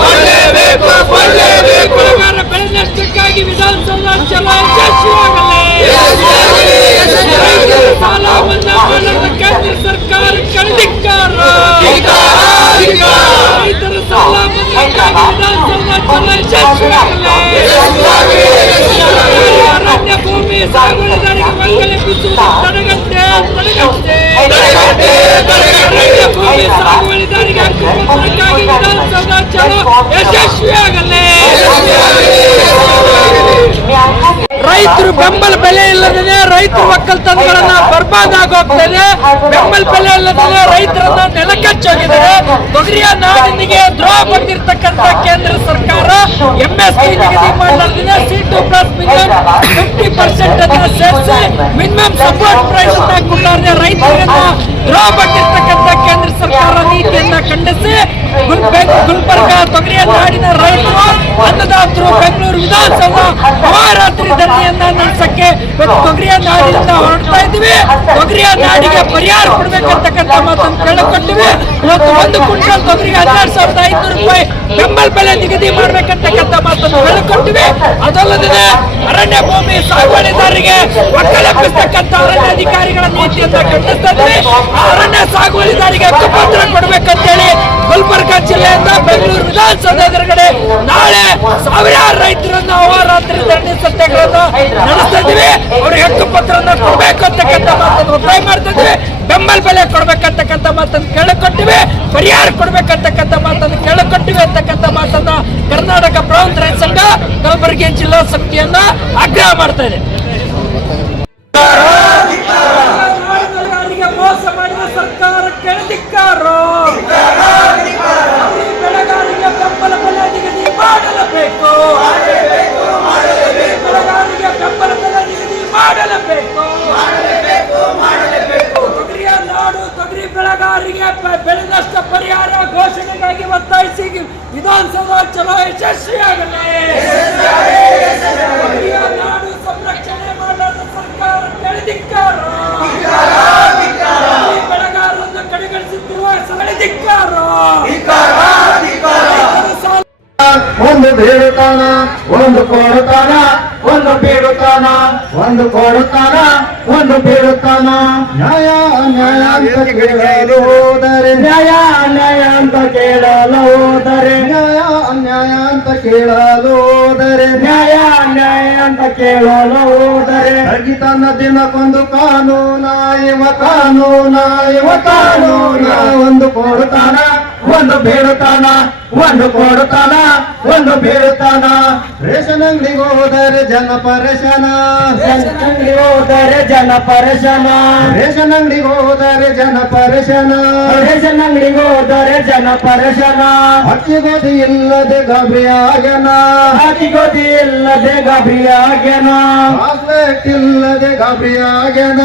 ಕೊಡಲೇಬೇಕು ಈ ಬೆಳೆಗಾರರ ಬೆಳೆ ನಷ್ಟಕ್ಕಾಗಿ ವಿಧಾನಸೌಧ ಚಲೋ ಯಶಸ್ವಿಯಾಗಲಿ ರೈತರ ಸಾಲ ಮನ್ನಾ ಮಾಡದ ಕೇಂದ್ರ ಸರ್ಕಾರಕ್ಕೆ ಧಿಕ್ಕಾರ ರೈತರ ಸಾಲ ಮನ್ನಾಕ್ಕಾಗಿ ವಿಧಾನಸೌಧ ಚಲೋ ಯಶಸ್ವಿಯಾಗಲಿ ಅರಣ್ಯ ಭೂಮಿ ಸಾಗುವಳಿದಾರರಿಗೆ ಮಂಗಲೆಬ್ಬಿಸುವುದು ತಡೆಗಟ್ಟೆ ತಡೆಗಟ್ಟೆ ಅರಣ್ಯ ಭೂಮಿ ಸಾಗುವಳಿದಾರರಿಗೆ ಹಕ್ಕುಪತ್ರಕ್ಕಾಗಿ ವಿಧಾನಸೌಧ ಚಲೋ ಯಶಸ್ವಿಯಾಗಲಿ ರೈತರು ಬೆಂಬಲ ಬೆಲೆ ಇಲ್ಲದೇ ರೈತರ ಒಕ್ಕಲ್ತನಗಳನ್ನ ಬರ್ಬಾದ್ ಆಗೋಗ್ತದೆ. ಬೆಂಬಲ ಬೆಲೆ ಇಲ್ಲದೇ ರೈತರನ್ನ ನೆಲಕಚ್ಚೋಗಿದ್ದಾರೆ. ತೊಗರಿಯ ನಾಡಿನಿಗೆ ದ್ರೋಹ ಬಂದಿರತಕ್ಕಂತ ಕೇಂದ್ರ ಸರ್ಕಾರ ಎಂಎಸ್ಪಿ ನಿಗದಿ ಮಾಡಲಾಗಿದೆ C two plus minimum fifty percent ಅನ್ನ ಸೇರಿಸಿ ಮಿನಿಮಮ್ ಸಪೋರ್ಟ್ ಪ್ರೈಸ್ ಅನ್ನ ಕೊಟ್ಟಾರೆ ರೈತರನ್ನ ದ್ರೋಹ ನೀತಿಯನ್ನ ಖಂಡಿಸಿ ಗುಲ್ಬರ್ಗ ತೊಗರಿಯ ನಾಡಿನ ರೈತರು ಅನ್ನದಾತರು ಬೆಂಗಳೂರು ವಿಧಾನಸೌಧ ಮಹಾರಾತ್ರಿ ಧರಣಿಯನ್ನ ನಡೆಸಕ್ಕೆ ತೊಗರಿಯ ನಾಡಿನಿಂದ ಹೊರಡ್ತಾ ಇದ್ದೀವಿ. ತೊಗರಿಯ ನಾಡಿಗೆ ಪರಿಹಾರ ಕೊಡ್ಬೇಕಂತಕ್ಕಂಥ ಮಾತನ್ನು ಕೇಳಿಕೊಟ್ಟಿವಿ. ಇವತ್ತು ಒಂದು ಕ್ವಿಂಟಲ್ ತೊಗರಿಗೆ ಹನ್ನೆರಡು ಸಾವಿರದ ಐನೂರು ರೂಪಾಯಿ ಬೆಂಬಲ ಬೆಲೆ ನಿಗದಿ ಮಾಡ್ಬೇಕಂತಕ್ಕಂಥ ಮಾತನ್ನು ಹೇಳಿಕೊಟ್ಟಿವಿ. ಅದಲ್ಲದೆ ಅರಣ್ಯ ಭೂಮಿ ಸಾಗುವಳಿದಾರರಿಗೆ ಒಕ್ಕಲೆಬ್ಬಿಸ್ತಕ್ಕಂಥ ಅರಣ್ಯ ಅಧಿಕಾರಿಗಳ ನೀತಿಯನ್ನ ಖಂಡಿಸ್ತಾ ಇದ್ದೀವಿ. ಅರಣ್ಯ ಅರಣ್ಯ ಸಾಗುವಳಿದಾರಿಗೆ ಹಕ್ಕುಪತ್ರ ಕೊಡ್ಬೇಕಂತೇಳಿ ಗುಲ್ಬರ್ಗ ಜಿಲ್ಲೆಯಿಂದ ಬೆಂಗಳೂರು ವಿಧಾನಸೌಧ ಎದುರುಗಡೆ ನಾಳೆ ಸಾವಿರಾರು ರೈತರನ್ನ ಅಹೋರಾತ್ರಿ ಧರಣಿ ಸತ್ಯಗಳನ್ನು ನಡೆಸ್ತಾ ಇದ್ದೀವಿ. ಅವ್ರಿಗೆ ಪತ್ರವನ್ನು ಕೊಡ್ಬೇಕು ಅಂತಕ್ಕಂಥ ಮಾತನ್ನು ಒತ್ತಾಯ ಮಾಡ್ತಾ ಇದ್ವಿ ಬೆಂಬಲ ಬೆಲೆ ಕೊಡ್ಬೇಕಂತಕ್ಕಂಥ ಮಾತನ್ನು ಕೇಳಿಕೊಟ್ಟಿವಿ. ಪರಿಹಾರ ಕೊಡ್ಬೇಕಂತಕ್ಕಂಥ ಮಾತನ್ನು ಕೇಳಿಕೊಟ್ಟಿವಿ ಅಂತಕ್ಕಂಥ ಮಾತನ್ನ ಕರ್ನಾಟಕ ಪ್ರವಂತ ರೈತ ಸಂಘ ಕಲಬುರಗಿ ಜಿಲ್ಲಾ ಸಮಿತಿಯನ್ನ ಆಗ್ರಹ ಮಾಡ್ತಾ ಇದೆ. ತೊಗರಿ ಬೆಳೆಗಾರರಿಗೆ ಬೆಳೆ ನಷ್ಟ ಪರಿಹಾರ ಘೋಷಣೆಗಾಗಿ ಒತ್ತಾಯಿಸಿ, ವಿಧಾನಸಭಾ ಚಲೋ ಯಶಸ್ವಿಯಾಗಲಿ. ನಾಡು ಸಂರಕ್ಷಣೆ ಒಂದು ಬೇಡುತ್ತಾನ ಒಂದು ಕೊಡುತ್ತಾನ ಒಂದು ಬೇಡುತ್ತಾನ ಒಂದು ಕೊಡುತ್ತಾನ ಒಂದು ಬೀಳುತ್ತಾನ ನ್ಯಾಯ ನ್ಯಾಯ ಅಂತ ಕೇಳಲು ಹೋದರೆ. ನ್ಯಾಯ ಅನ್ಯಾಯ ಅಂತ ಕೇಳಲು ಹೋದರೆ. ನ್ಯಾಯ ಅನ್ಯಾಯ ಅಂತ ಕೇಳಲು ಹೋದರೆ. ನ್ಯಾಯ ಅನ್ಯಾಯ ಅಂತ ಕೇಳಲು ಹೋದರೆ. ತನ್ನ ದಿನಕ್ಕೊಂದು ಕಾನೂನ ಇವ ಕಾನೂನ ಇವ ಕಾನೂನ. ಒಂದು ಕೊಡುತ್ತಾನ ಒಂದು ಬೇಡುತ್ತಾನ. ಒಂದು ಕೊಡುತ್ತಾನ ಒಂದು ಬೀಳುತ್ತಾನ ರೇಷನ್ ಅಂಗಡಿಗೆ ಹೋದರೆ ಜನ ಪರೇಶಾನ. ರೇಷನ್ ಅಂಗಡಿಗೆ ಹೋದರೆ ಜನ ಪರೇಶಾನ. ರೇಷನ್ ಅಂಗಡಿಗೆ ಹೋದರೆ ಜನ ಪರೇಶಾನ. ರೇಷನ್ ಅಂಗಡಿಗೆ ಹೋದರೆ ಜನ ಪರೇಶಾನ. ಅಕ್ಕಿ ಗೋಧಿ ಇಲ್ಲದೆ ಗಾಬರಿ ಆಗ್ಯಾನ. ಅಕ್ಕಿ ಗೋಧಿ ಇಲ್ಲದೆ ಗಾಬರಿ ಆಗ್ಯಾನ. ಗಾಸ್ಲೇಟ್ ಇಲ್ಲದೆ ಗಾಬರಿ ಆಗ್ಯಾನ.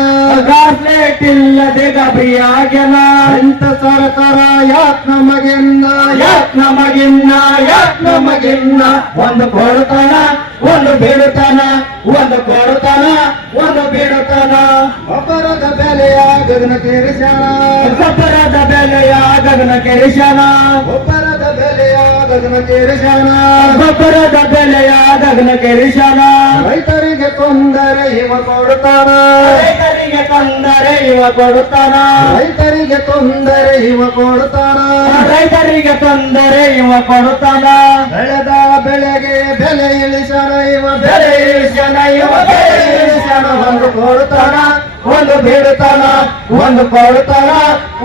ಗಾಸ್ಲೇಟ್ ಇಲ್ಲದೆ ಗಾಬರಿ ಆಗ್ಯಾನ. ಇಂಥ ಸರ್ಕಾರ ಯಾಕ್ ಮಗೆಂದ ಯಾಕ್ ನಮಗಿನ್ನ ಯಾಕ್ ನಮಗಿನ್ನ? ಒಂದು ಕೊಡುತ್ತಾನ ಒಂದು ಬೀಳುತ್ತಾನ ಒಂದು ಕೊಡುತ್ತಾನ ಒಂದು ಬೀಳುತ್ತಾನ ಒಬ್ಬರದ ಬೆಲೆಯ ಗಗನ ಕೇರಿಸ ಒಬ್ಬರದ ಬೆಲೆಯ ಗಗನ ಕೇರಿಸ್ಯಾನ. ಒಬ್ಬರದ ಬೆಲೆಯ ಗಗನ ಕೇರಿಸ್ಯಾನ. ಒಬ್ಬರದ ಬೆಲೆಯ ಗಗನ ಕೇರಿಸ್ಯಾನ. ರೈತರಿಗೆ ತೊಂದರೆ ಇವ ಕೊಡುತ್ತಾನ. ರೈತರಿಗೆ ಇವ ಕೊಡುತ್ತಾನ? ರೈತರಿಗೆ ತೊಂದರೆ ಇವ ಕೊಡುತ್ತಾನ? ರೈತರಿಗೆ ತೊಂದರೆ ಇವ ಕೊಡುತ್ತಾನ? ಬೆಳೆದ ಬೆಳೆಗೆ ಬೆಲೆ ಇಳಿಸನ ಇವ ಬೆಲೆ ಇಳಿಸನ ಇವ ಬೆಲೆ ಇಳಿಸನ ಒಂದು ಕೊಡುತ್ತಾನ? ಒಂದು ಬೀಡುತ್ತಾನ ಒಂದು ಕೊಡುತ್ತಾನ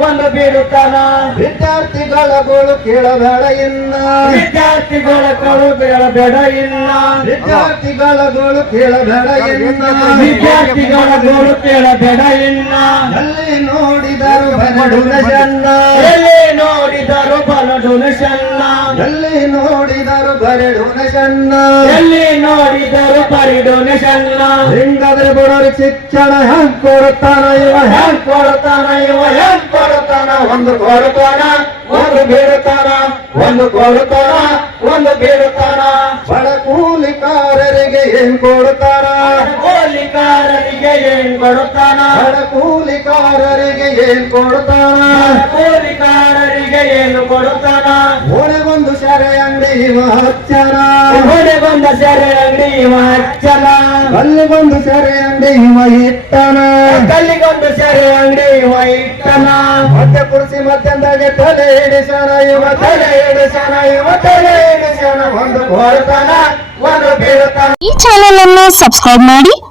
ಒಂದು ಬೀಡುತ್ತಾನ ವಿದ್ಯಾರ್ಥಿಗಳ ಗೋಳು ಕೇಳಬೇಡ ಇನ್ನ. ವಿದ್ಯಾರ್ಥಿಗಳ ಗೋಳು ಕೇಳಬೇಡ ಇನ್ನ. ವಿದ್ಯಾರ್ಥಿಗಳ ಗೋಳು ಕೇಳಬೇಡ ಇನ್ನ. ವಿದ್ಯಾರ್ಥಿಗಳ ಗೋಳು ಕೇಳಬೇಡ ಇನ್ನ. ಅಲ್ಲಿ ನೋಡಿದರು ಬರಡುಗ ಜನ್ನ ಡೊನೇಷನ್ನ ಎಲ್ಲಿ ನೋಡಿದರು ಬರೆ ಡೊನೇಷನ್ ಎಲ್ಲಿ ನೋಡಿದರು ಬರೀ ಡೊನೇಷನ್ನ ಹಿಂಗಾದ್ರೆ ಬಡವರು ಶಿಕ್ಷಣ ಹೆಂಗ್ ಕೊಡುತ್ತಾನ ಇವ ಹೆಂಗ್ ಕೊಡ್ತಾನ ಇವ ಹೆಂಗ್ ಕೊಡ್ತಾನ ಒಂದು ಕೊಡುತ್ತಾನ ಒಂದು ಬೀಳ್ತಾನ ಒಂದು ಕೊಡುತ್ತಾನ ಒಂದು ಬೀಳ್ತಾನ ಬಡ ಕೂಲಿಕಾರರಿಗೆ ಏನ್ ಕೊಡ್ತಾನ ಕೂಲಿಕಾರರಿಗೆ ಏನ್ ಕೊಡುತ್ತಾನ? ಕೂಲಿಕಾರರಿಗೆ ಏನ್ ಕೊಡ್ತಾನ ಕೂಲಿಕಾರರಿಗೆ ಏನು ಕೊಡುತ್ತಾನ? ಒಳಗೊಂದು ಸೆರೆ ಅಂಗಡಿ ಇವ ಹಚ್ಚನ? ಹೊಡೆಗೊಂದ ಸೆರೆ ಅಂಗಡಿ ಇವ ಅಲ್ಲಿ ಅಲ್ಲಿಗೊಂದು ಸೆರೆ ಅಂಗಡಿ ಇವ ಇಟ್ಟನ? ಕಲ್ಲಿಗೊಂದು ಸೆರೆ ಅಂಗಡಿ ಇವ ಮತ್ತೆ ಮಧ್ಯ ಕುರ್ಸಿ ಮತ್ತೆಂದಾಗೆ ತಲೆ ಹಿಡಿಸನ ಇವ? ತಲೆ ಹಿಡಿಸನ ಇವ? ತಲೆ ಹಿಡಿಸನ ಒಂದು ಕೊಡ್ತಾನ ಒಂದು ಬೀಳ್ತಾನ. ಈ ಚಾನೆಲ್ ಅನ್ನು ಸಬ್ಸ್ಕ್ರೈಬ್ ಮಾಡಿ.